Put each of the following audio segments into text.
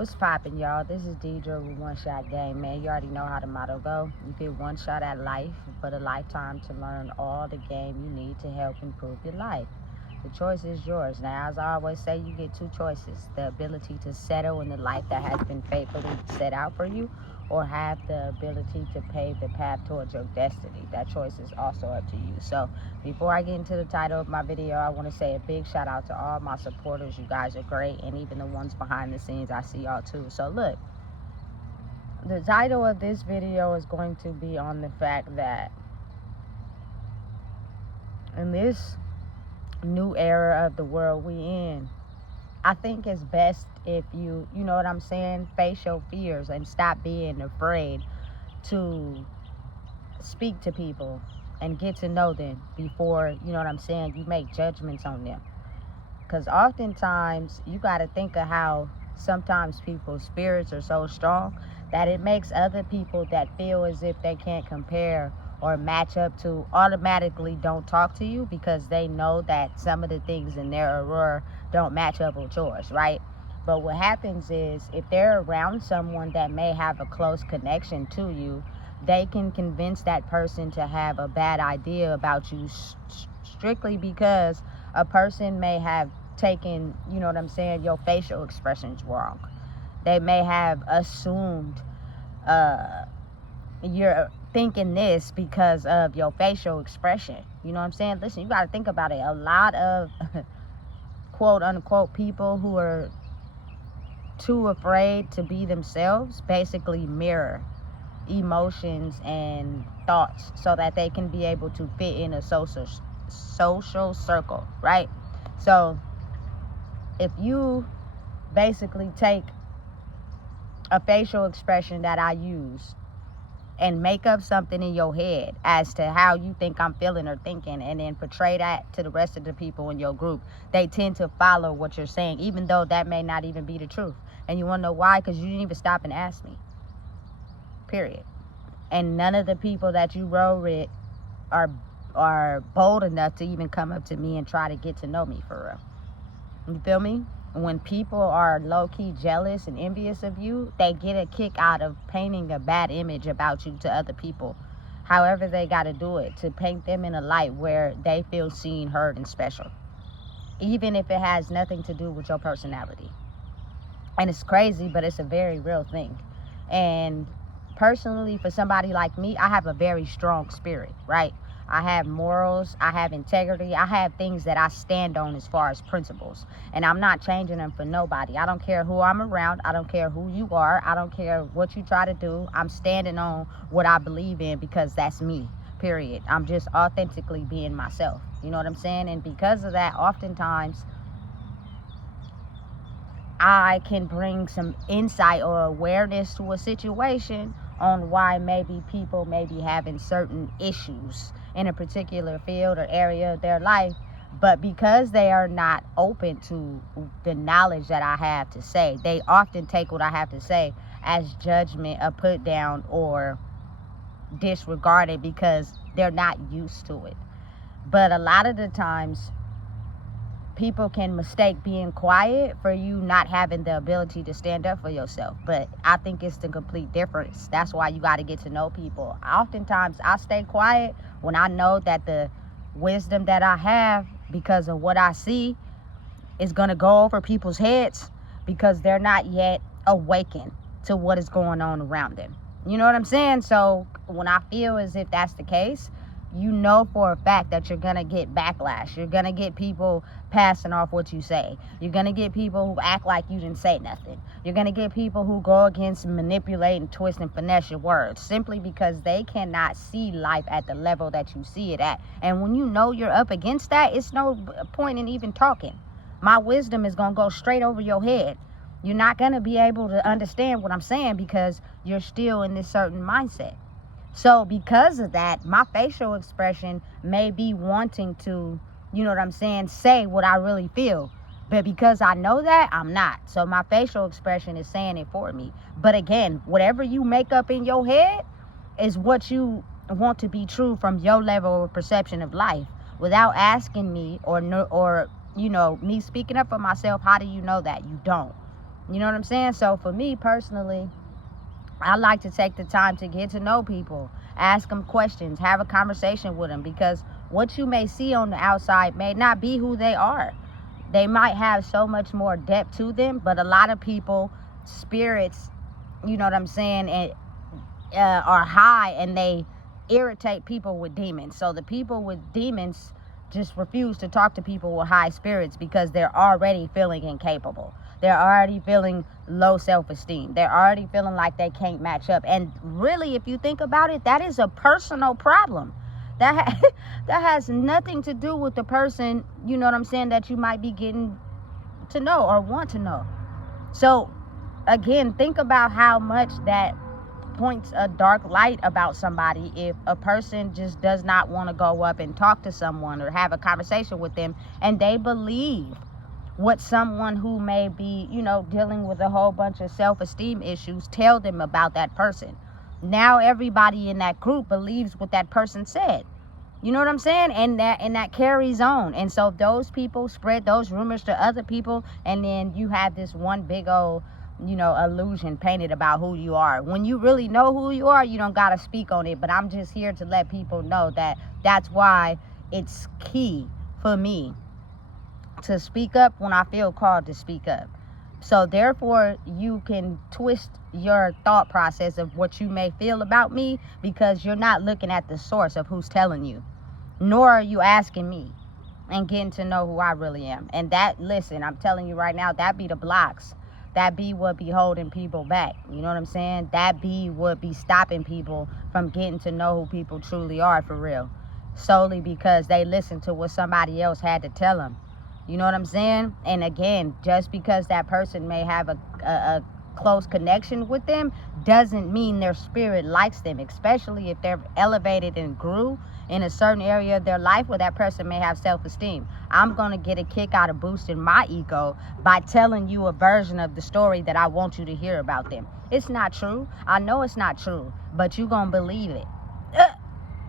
What's poppin', y'all? This is Deidre with One Shot Game, man. You already know how the motto go. You get one shot at life, but a lifetime to learn all the game you need to help improve your life. The choice is yours. Now, as I always say, you get two choices: the ability to settle in the life that has been faithfully set out for you, or have the ability to pave the path towards your destiny. That choice is also up to you. So, before I get into the title of my video, I want to say a big shout out to all my supporters. You guys are great, and even the ones behind the scenes, I see y'all too. So, look, the title of this video is going to be on the fact that in this new era of the world we in, I think it's best if you know what I'm saying, face your fears and stop being afraid to speak to people and get to know them before, you know what I'm saying, you make judgments on them. Because oftentimes you got to think of how sometimes people's spirits are so strong that it makes other people that feel as if they can't compare or match up to automatically don't talk to you, because they know that some of the things in their aurora don't match up with yours, right? But what happens is, if they're around someone that may have a close connection to you, they can convince that person to have a bad idea about you strictly because a person may have taken, you know what I'm saying, your facial expressions wrong. They may have assumed you're thinking this because of your facial expression. You know what I'm saying? Listen, you got to think about it. A lot of quote unquote people who are too afraid to be themselves basically mirror emotions and thoughts so that they can be able to fit in a social circle, right? So if you basically take a facial expression that I use and make up something in your head as to how you think I'm feeling or thinking, and then portray that to the rest of the people in your group, they tend to follow what you're saying, even though that may not even be the truth. And you want to know why? Because you didn't even stop and ask me. Period. And none of the people that you roll with are bold enough to even come up to me and try to get to know me for real. You feel me? When people are low-key jealous and envious of you, they get a kick out of painting a bad image about you to other people. However they got to do it, to paint them in a light where they feel seen, heard, and special. Even if it has nothing to do with your personality. And it's crazy, but it's a very real thing. And personally, for somebody like me, I have a very strong spirit, right? I have morals, I have integrity, I have things that I stand on as far as principles. And I'm not changing them for nobody. I don't care who I'm around, I don't care who you are, I don't care what you try to do. I'm standing on what I believe in because that's me, period. I'm just authentically being myself. You know what I'm saying? And because of that, oftentimes I can bring some insight or awareness to a situation on why maybe people may be having certain issues in a particular field or area of their life. But because they are not open to the knowledge that I have to say, they often take what I have to say as judgment, a put down, or disregarded because they're not used to it. But a lot of the times, people can mistake being quiet for you not having the ability to stand up for yourself. But I think it's the complete difference. That's why you got to get to know people. Oftentimes, I stay quiet when I know that the wisdom that I have, because of what I see, is going to go over people's heads because they're not yet awakened to what is going on around them. You know what I'm saying? So when I feel as if that's the case, you know for a fact that you're going to get backlash. You're going to get people passing off what you say. You're going to get people who act like you didn't say nothing. You're going to get people who go against, manipulate and twist and finesse your words simply because they cannot see life at the level that you see it at. And when you know you're up against that, it's no point in even talking. My wisdom is going to go straight over your head. You're not going to be able to understand what I'm saying because you're still in this certain mindset. So because of that, my facial expression may be wanting to, you know what I'm saying, say what I really feel. But because I know that, I'm not. So my facial expression is saying it for me. But again, whatever you make up in your head is what you want to be true from your level of perception of life. Without asking me or me speaking up for myself, how do you know that? You don't. You know what I'm saying? So for me personally, I like to take the time to get to know people, ask them questions, have a conversation with them, because what you may see on the outside may not be who they are. They might have so much more depth to them, but a lot of people, spirits, you know what I'm saying, and are high, and they irritate people with demons. So the people with demons just refuse to talk to people with high spirits because they're already feeling incapable. They're already feeling low self-esteem. They're already feeling like they can't match up. And really, if you think about it, that is a personal problem. That has nothing to do with the person, you know what I'm saying, that you might be getting to know or want to know. So again, think about how much that points a dark light about somebody if a person just does not want to go up and talk to someone or have a conversation with them, and they believe what someone who may be, you know, dealing with a whole bunch of self-esteem issues tell them about that person. Now everybody in that group believes what that person said. You know what I'm saying? And that carries on. And so those people spread those rumors to other people, and then you have this one big old, you know, illusion painted about who you are. When you really know who you are, you don't gotta speak on it. But I'm just here to let people know that that's why it's key for me to speak up when I feel called to speak up. So therefore, you can twist your thought process of what you may feel about me, because you're not looking at the source of who's telling you, nor are you asking me and getting to know who I really am. And that, listen, I'm telling you right now, that be the blocks. That be what be holding people back. You know what I'm saying? That be what be stopping people from getting to know who people truly are for real. Solely because they listen to what somebody else had to tell them. You know what I'm saying? And again, just because that person may have a close connection with them doesn't mean their spirit likes them, especially if they're elevated and grew in a certain area of their life where that person may have self-esteem. I'm going to get a kick out of boosting my ego by telling you a version of the story that I want you to hear about them. It's not true. I know it's not true, but you're going to believe it.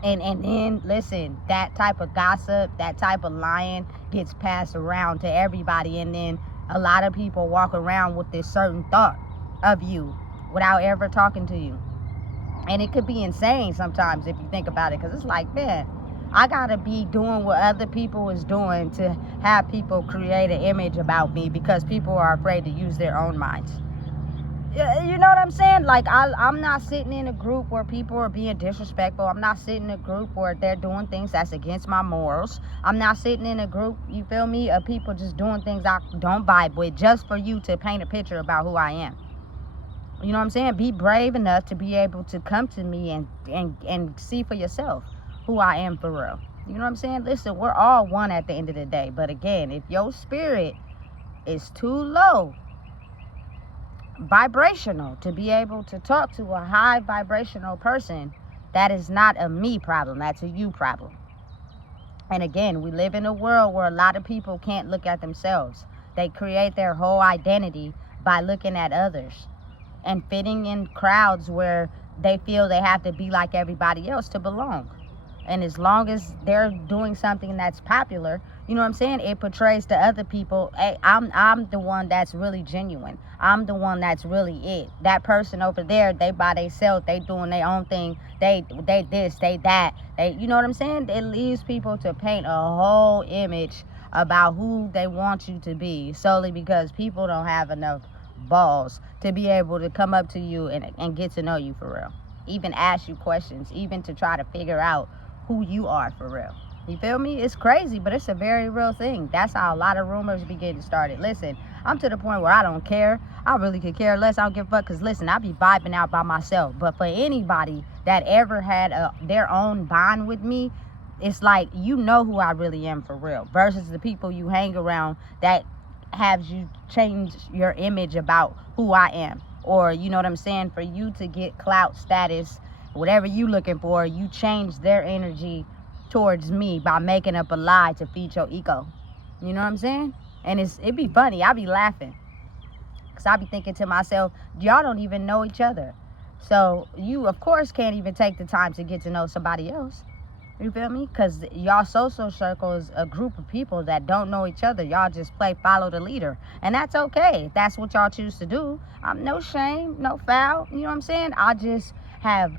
And then, listen, that type of gossip, that type of lying gets passed around to everybody. And then a lot of people walk around with this certain thought of you without ever talking to you. And it could be insane sometimes if you think about it, because it's like, man, I got to be doing what other people is doing to have people create an image about me because people are afraid to use their own minds. You know what I'm saying? Like, I'm not sitting in a group where people are being disrespectful. I'm not sitting in a group where they're doing things that's against my morals. I'm not sitting in a group, you feel me, of people just doing things I don't vibe with just for you to paint a picture about who I am. You know what I'm saying? Be brave enough to be able to come to me and see for yourself who I am for real. You know what I'm saying? Listen, we're all one at the end of the day. But again, if your spirit is too low vibrational to be able to talk to a high vibrational person, that is not a me problem, that's a you problem. And again, we live in a world where a lot of people can't look at themselves. They create their whole identity by looking at others and fitting in crowds where they feel they have to be like everybody else to belong. And as long as they're doing something that's popular, you know what I'm saying, it portrays to other people, hey, I'm the one that's really genuine. I'm the one that's really it. That person over there, they by themselves, they doing their own thing. They this, they that. You know what I'm saying? It leaves people to paint a whole image about who they want you to be, solely because people don't have enough balls to be able to come up to you and get to know you for real. Even ask you questions, even to try to figure out who you are for real. You feel me? It's crazy, but it's a very real thing. That's how a lot of rumors be getting started. Listen, I'm to the point where I don't care. I really could care less. I don't give a fuck, because listen, I be vibing out by myself. But for anybody that ever had their own bond with me, it's like, you know who I really am for real, versus the people you hang around that have you change your image about who I am. Or, you know what I'm saying, for you to get clout, status, whatever you looking for, you change their energy towards me by making up a lie to feed your ego. You know what I'm saying? And it be funny. I be laughing, because I be thinking to myself, y'all don't even know each other. So you, of course, can't even take the time to get to know somebody else. You feel me? Because y'all social circle is a group of people that don't know each other. Y'all just play follow the leader. And that's okay. If that's what y'all choose to do. No shame, no foul. You know what I'm saying? I just have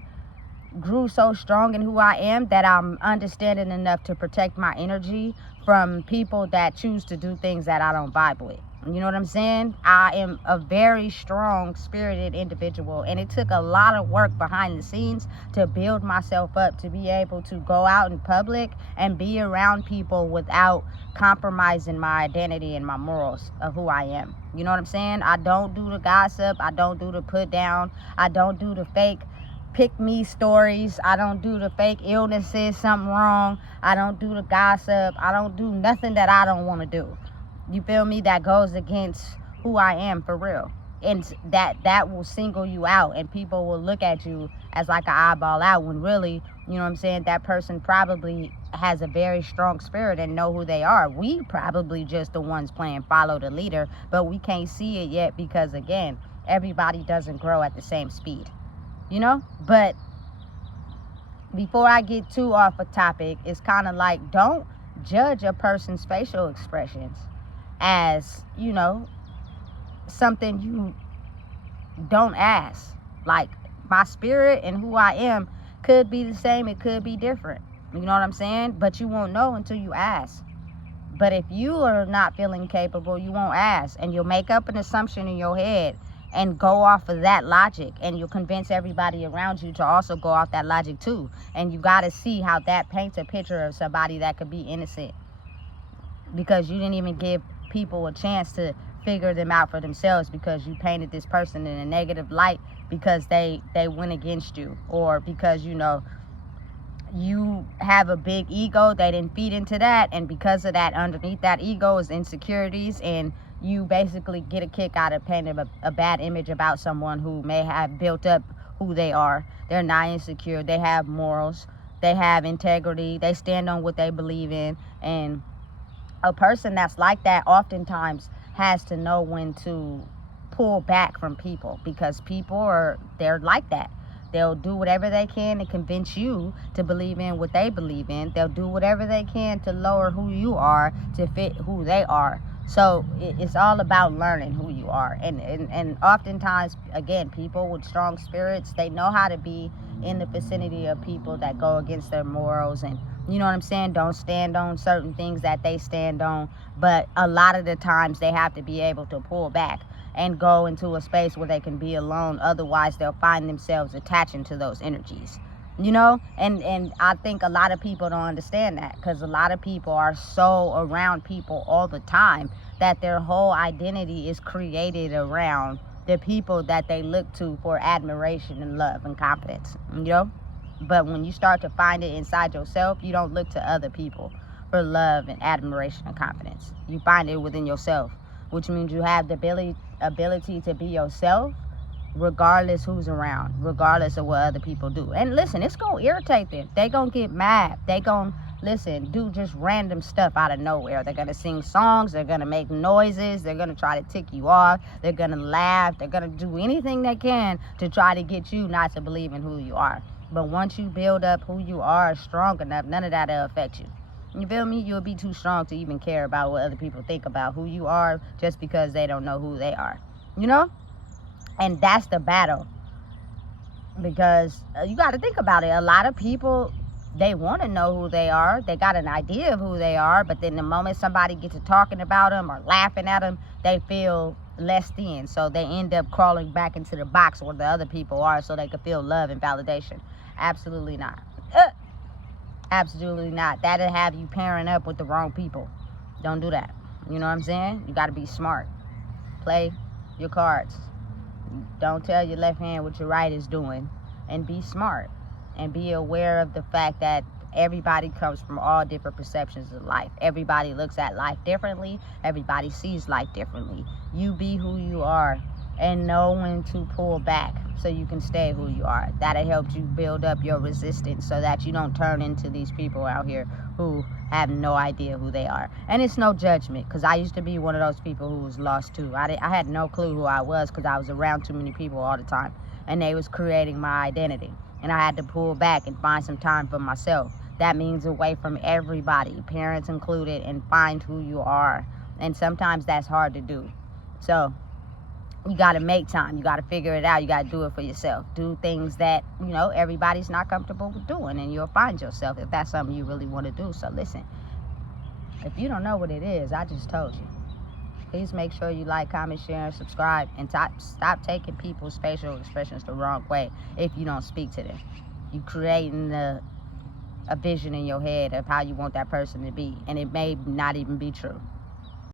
grew so strong in who I am that I'm understanding enough to protect my energy from people that choose to do things that I don't vibe with. You know what I'm saying? I am a very strong spirited individual, and it took a lot of work behind the scenes to build myself up to be able to go out in public and be around people without compromising my identity and my morals of who I am. You know what I'm saying? I don't do the gossip. I don't do the put down. I don't do the fake pick me stories. I don't do the fake illnesses, something wrong. I don't do the gossip. I don't do nothing that I don't want to do. You feel me? That goes against who I am for real. And that will single you out, and people will look at you as like an eyeball out, when really, you know what I'm saying, that person probably has a very strong spirit and know who they are. We probably just the ones playing follow the leader, but we can't see it yet because, again, everybody doesn't grow at the same speed. You know? But before I get too off a topic, it's kind of like, don't judge a person's facial expressions as, you know, something you don't ask. Like, my spirit and who I am could be the same, it could be different. You know what I'm saying? But you won't know until you ask. But if you are not feeling capable, you won't ask, and you'll make up an assumption in your head and go off of that logic, and you'll convince everybody around you to also go off that logic too. And you got to see how that paints a picture of somebody that could be innocent, because you didn't even give people a chance to figure them out for themselves, because you painted this person in a negative light because they went against you, or because, you know, you have a big ego, they didn't feed into that, and because of that, underneath that ego is insecurities, and you basically get a kick out of painting a bad image about someone who may have built up who they are. They're not insecure, they have morals, they have integrity, they stand on what they believe in. And a person that's like that oftentimes has to know when to pull back from people, because people they're like that. They'll do whatever they can to convince you to believe in what they believe in. They'll do whatever they can to lower who you are to fit who they are. So it's all about learning who you are. And oftentimes, again, people with strong spirits, they know how to be in the vicinity of people that go against their morals, and, you know what I'm saying, don't stand on certain things that they stand on. But a lot of the times they have to be able to pull back and go into a space where they can be alone. Otherwise, they'll find themselves attaching to those energies. You know, and I think a lot of people don't understand that, because a lot of people are so around people all the time that their whole identity is created around the people that they look to for admiration and love and confidence, you know. But when you start to find it inside yourself, you don't look to other people for love and admiration and confidence. You find it within yourself, which means you have the ability to be yourself regardless who's around, regardless of what other people do. And listen, it's gonna irritate them. They gonna get mad. They gonna, listen, do just random stuff out of nowhere. They're gonna sing songs, they're gonna make noises, they're gonna try to tick you off, they're gonna laugh, they're gonna do anything they can to try to get you not to believe in who you are. But once you build up who you are strong enough, none of that'll affect you. You feel me? You'll be too strong to even care about what other people think about who you are, just because they don't know who they are, you know? And that's the battle, because you got to think about it. A lot of people, they want to know who they are. They got an idea of who they are, but then the moment somebody gets to talking about them or laughing at them, they feel less than. So they end up crawling back into the box where the other people are, so they can feel love and validation. Absolutely not. Absolutely not. That'll have you pairing up with the wrong people. Don't do that. You know what I'm saying? You got to be smart. Play your cards. Don't tell your left hand what your right is doing, and be smart, and be aware of the fact that everybody comes from all different perceptions of life. Everybody looks at life differently. Everybody sees life differently. You be who you are, and know when to pull back so you can stay who you are. That'll help you build up your resistance so that you don't turn into these people out here who have no idea who they are. And it's no judgment, because I used to be one of those people who was lost too. I had no clue who I was, because I was around too many people all the time, and they was creating my identity, and I had to pull back and find some time for myself That means away from everybody, parents included, and find who you are. And sometimes that's hard to do. So you got to make time. You got to figure it out. You got to do it for yourself. Do things that, everybody's not comfortable with doing, and you'll find yourself if that's something you really want to do. So listen, if you don't know what it is, I just told you. Please make sure you like, comment, share, and subscribe, and stop taking people's facial expressions the wrong way if you don't speak to them. You creating a vision in your head of how you want that person to be, and it may not even be true.